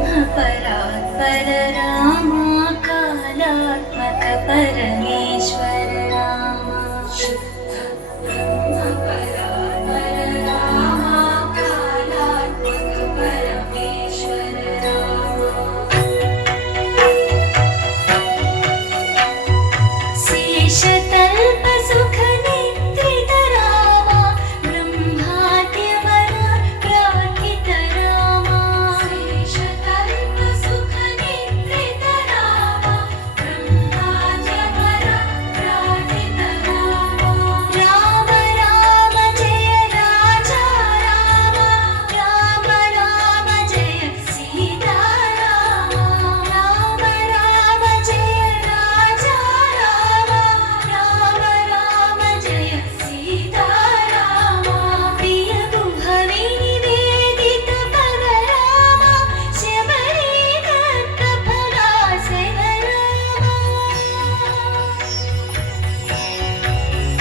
परात्पर रामा कालात्मक परमेश्वर रामा शुद्ध ब्रह्म परात्पर रामा कालात्मक परमेश्वर रामा शेषतल्प सुख निद्रित रामा ब्रह्माद्यवर प्रार्थित रामा शेषतल्प सुख निद्रित रामा ब्रह्माद्यवर प्रार्थित रामा राम राम जय राजा रामा राम राम जय सीता रामा राम राम जय राजा रामा राम राम जय सीता रामा प्रिय भुवि निवेदित पद रामा शबरी दत्त फलासन रामा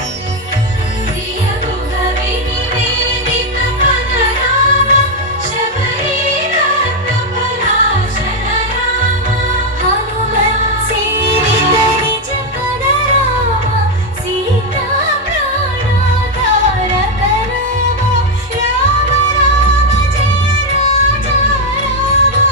प्रिय भुवि निवेदित पद रामा शबरी दत्त फलासन रामा हनुमत् सेवित निज पद रामा सीता प्राणाधारक रामा राम राम जय राजा रामा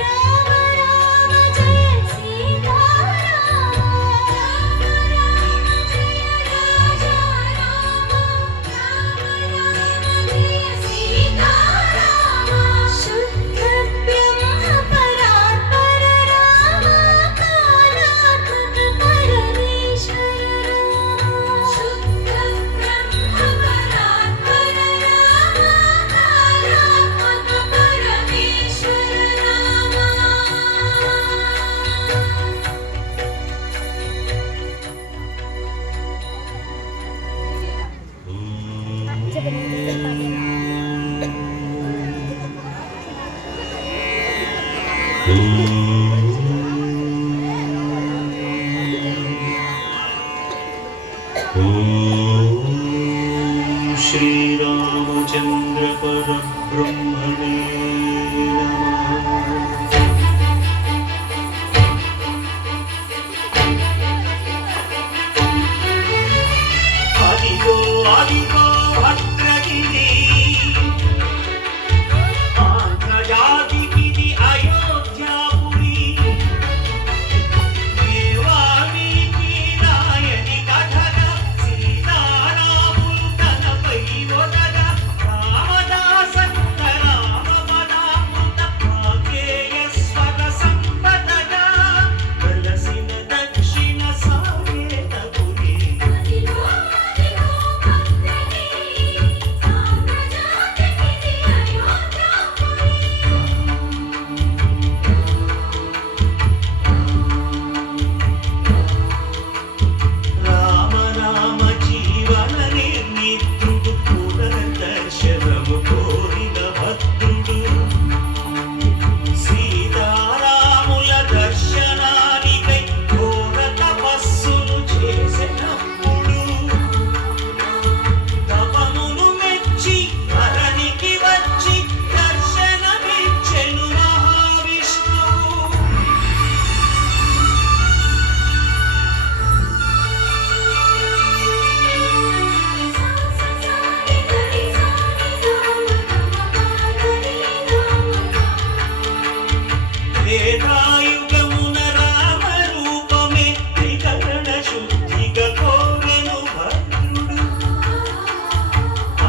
राम राम जय सीता रामा राम राम जय राजा रामा राम राम जय सीता रामा शुद्ध ब्रह्म परात्पर रामा कालात्मक परमेश्वर रामा शुद्ध ब्रह्म परात्पर रामा कालात्मक परमेश्वर रामा श्रीरामचंद्र परब्रह्मणे नमः। आदिगो भद्रगिरि आंध्रजातिकिది अयोध्यापुरी దేవానికి రాయని కథగా సీతారాములు తనపై ఒదగా రామదాస రామమనామృత భాగ్యేశ్వర సంపదగా వెలసిన దక్షిణ సాకేతపురి అదిగో అదిగో భద్రగిరి ఆంధ్రజాతికిది అయోధ్యాపురి రామ రామ జీవన నిర్మిత్రుడు పునర్దర్శనము కోరిన భద్రుడు సీతారాముల దర్శనానికై ఘోర తపస్సులు చేసినప్పుడు తపమును మెచ్చి ధరణికి వచ్చి దర్శనమిచ్చెను మహావిష్ణువు త్రేతాయుగమున రామ రూపమే త్రికరణ శుద్ధిగా కోరెను భద్రుడు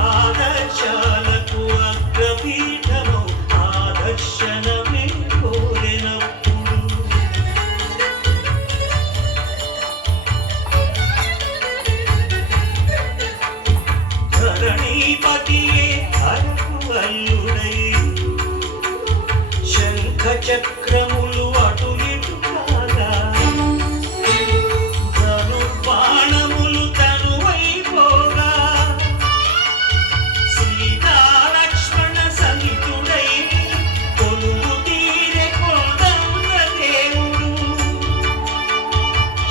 ఆదర్శాలకు అగ్రపీఠము ఆదర్శనమే కోరెనప్పుడు ధరణీపతియే అరకు అల్లుడై శంఖ చక్రములు అటు ఇటు కాగా ధనుర్బాణములు తనువైపోగా సీతాలక్ష్మణ సహితుడై కొలువు తీరె కొండంగ దేవుడు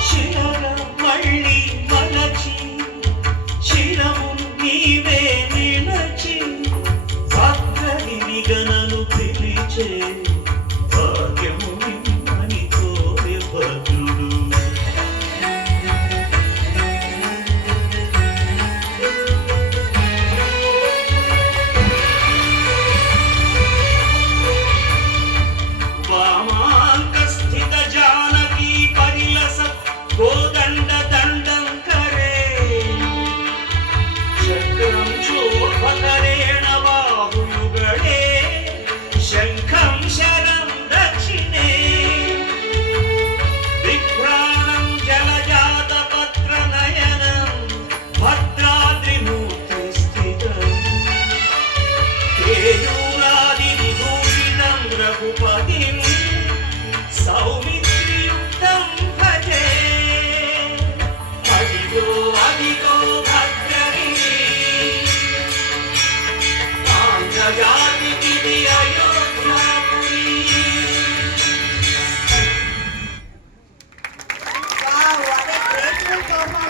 శిరగా మళ్ళీ మలచి శిరమును నీవే నిలచి భద్రగిరిగనను పిలిచే